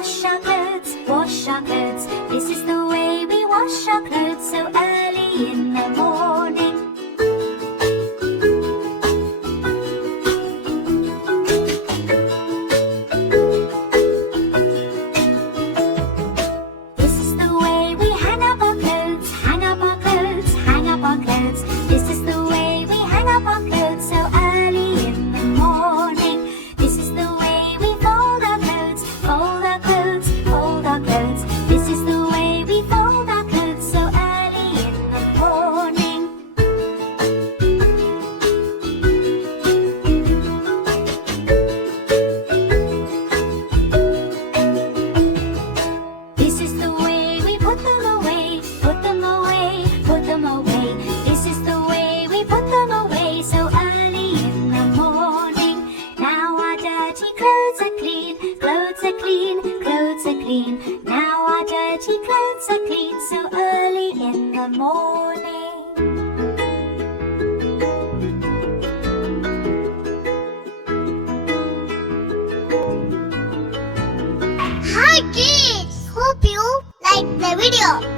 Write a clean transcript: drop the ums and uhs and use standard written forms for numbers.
wash our clothes, wash our clothes. This is the way we wash our clothes so early in the morning. This is the way we hang up our clothes, hang up our clothes, hang up our clothes. This is the way we hang up our clothes so early in the morning. This is the way we fold our clothes, fold our clothes, fold our clothes. This is the way we fold our clothes so early in the morning. This is the way we put them away, put them away, put them away. This is the way we put them away so early in the morning. Now our dirty clothes are clean, clothes are clean, clothes are clean. Now our dirty clothes are clean so early in the morning. Hi kids! Hope you like the video.